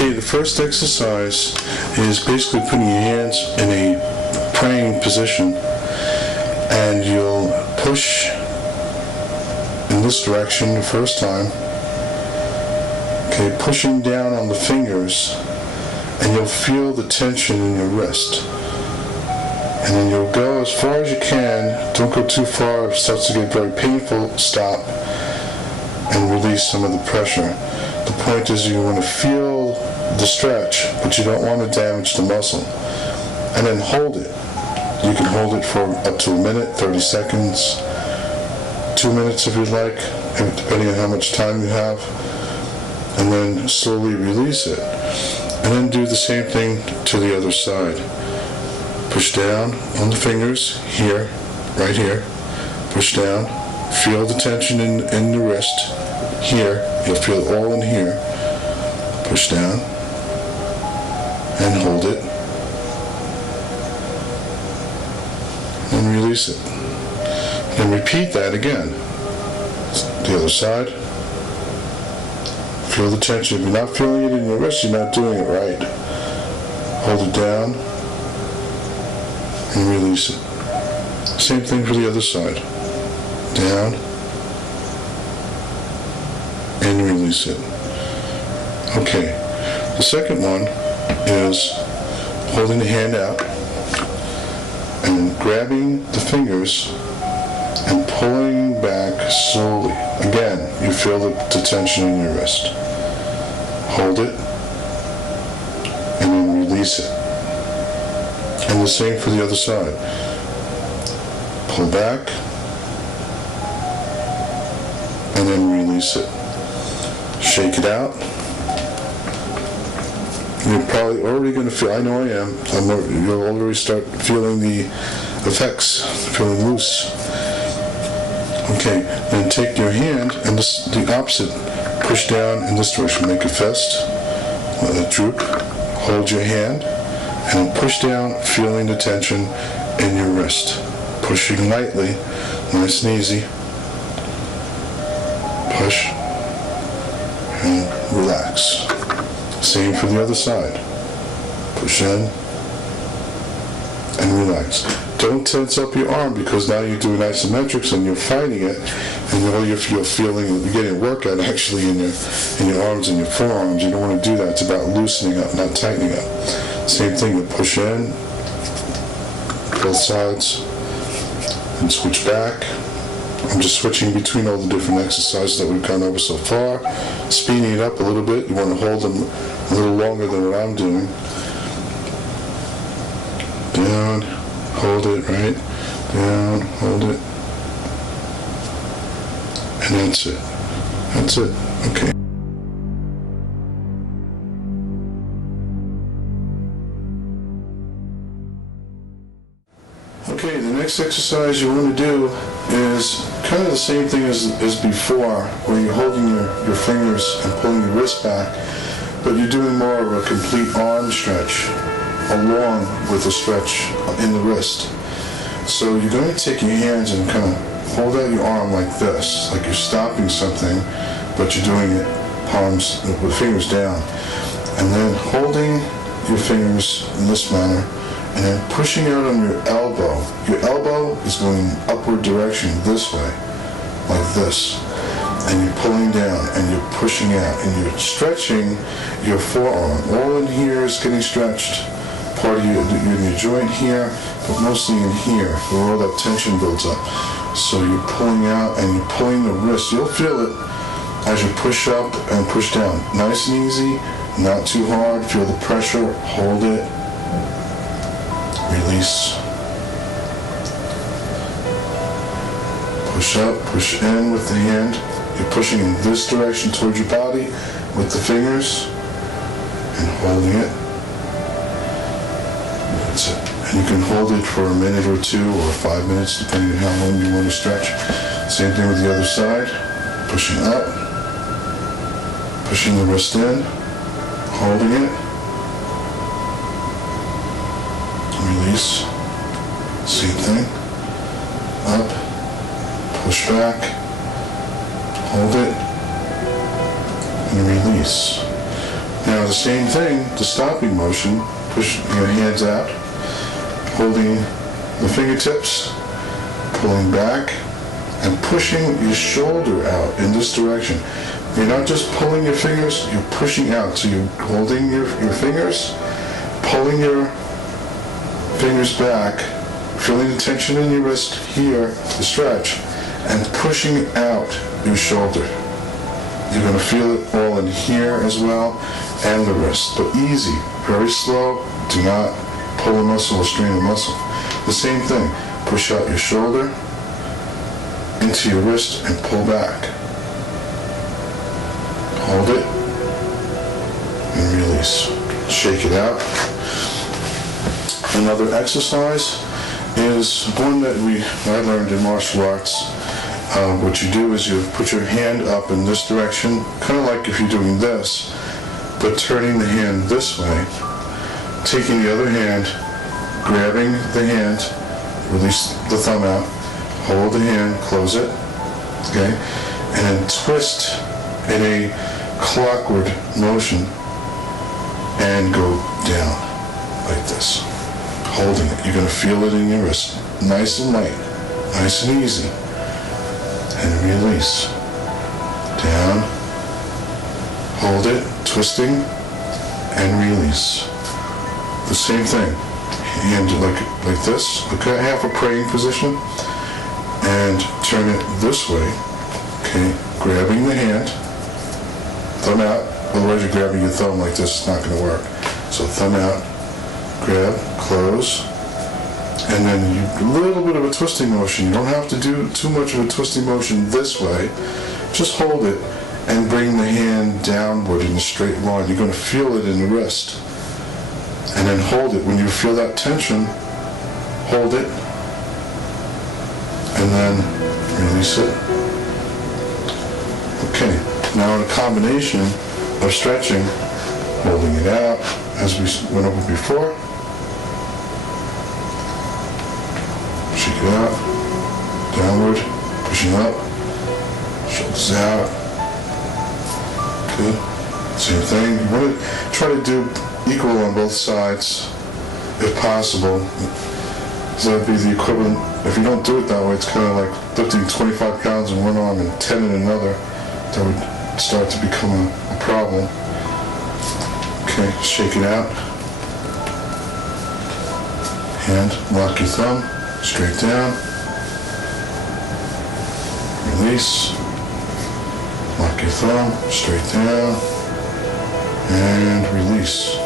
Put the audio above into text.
Okay, the first exercise is basically putting your hands in a praying position, and you'll push in this direction the first time. Okay, pushing down on the fingers, and you'll feel the tension in your wrist. And then you'll go as far as you can. Don't go too far. If it starts to get very painful, stop and release some of the pressure. The point is you want to feel the stretch, but you don't want to damage the muscle. And then hold it. You can hold it for up to a minute, 30 seconds, 2 minutes if you'd like, depending on how much time you have. And then slowly release it. And then do the same thing to the other side. Push down on the fingers, here, right here. Push down. Feel the tension in the wrist. Here. You'll feel it all in here. Push down. And hold it. And release it. And repeat that again. The other side. Feel the tension. If you're not feeling it in your wrist, you're not doing it right. Hold it down. And release it. Same thing for the other side. Down. And release it. Okay. The second one is holding the hand out and grabbing the fingers and pulling back slowly. Again, you feel the tension in your wrist. Hold it and then release it. And the same for the other side. Pull back and then release it. Shake it out. You're probably already going to feel, I know I am, you'll already start feeling the effects, feeling loose. Okay, then take your hand and the opposite, push down in this direction, make a fist, let it droop, hold your hand, and push down, feeling the tension in your wrist. Pushing lightly, nice and easy. Push and relax. Same for the other side. Push in and relax. Don't tense up your arm, because now you're doing isometrics and you're fighting it, and all you're feeling, you're getting a workout actually in your arms and your forearms. You don't want to do that. It's about loosening up, not tightening up. Same thing, you push in, both sides, and switch back. I'm just switching between all the different exercises that we've gone over so far, speeding it up a little bit. You want to hold them a little longer than what I'm doing. Down, hold it, right? Down, hold it. And that's it. That's it. Okay. Okay, the next exercise you want to do is kind of the same thing as before, where you're holding your fingers and pulling your wrist back, but you're doing more of a complete arm stretch along with the stretch in the wrist. So you're going to take your hands and kind of hold out your arm like this, like you're stopping something, but you're doing it palms with fingers down, and then holding your fingers in this manner, and then pushing out on your elbow. Your elbow is going upward direction this way, like this. And you're pulling down and you're pushing out and you're stretching your forearm. All in here is getting stretched. Part of your joint here, but mostly in here, where all that tension builds up. So you're pulling out and you're pulling the wrist. You'll feel it as you push up and push down. Nice and easy, not too hard. Feel the pressure, hold it. Release. Push up, push in with the hand. You're pushing in this direction towards your body with the fingers and holding it. That's it. And you can hold it for a minute or 2 or 5 minutes, depending on how long you want to stretch. Same thing with the other side. Pushing up, pushing the wrist in, holding it. Release. Same thing. Up. Push back. Hold it. And release. Now the same thing, the stopping motion, push your hands out, holding the fingertips, pulling back, and pushing your shoulder out in this direction. You're not just pulling your fingers, you're pushing out. So you're holding your fingers, pulling your fingers back, feeling the tension in your wrist here, the stretch, and pushing out your shoulder. You're going to feel it all in here as well, and the wrist. But easy, very slow. Do not pull a muscle or strain a muscle. The same thing. Push out your shoulder into your wrist and pull back. Hold it and release. Shake it out. Another exercise is one that I learned in martial arts. What you do is you put your hand up in this direction, kind of like if you're doing this, but turning the hand this way, taking the other hand, grabbing the hand, release the thumb out, hold the hand, close it, okay, and then twist in a clockward motion and go down like this, holding it. You're going to feel it in your wrist, nice and light, nice and easy, and release, down, hold it, twisting, and release. The same thing, hand like this, like a half a praying position, and turn it this way, okay, grabbing the hand, thumb out, otherwise you're grabbing your thumb like this, it's not going to work. So thumb out, grab, close, and then a little bit of a twisting motion. You don't have to do too much of a twisting motion this way, just hold it and bring the hand downward in a straight line. You're going to feel it in the wrist. And then hold it. When you feel that tension, hold it, and then release it. Okay, now in a combination of stretching, holding it out, as we went over before, shake it out, downward, pushing up, shoulders out. Good. Same thing. You want to try to do equal on both sides, if possible. So that'd be the equivalent. If you don't do it that way, it's kind of like lifting 25 pounds in one arm and 10 in another. That would start to become a problem. Okay, shake it out. Hand, lock your thumb, straight down. Release. Lock your thumb, straight down. And release.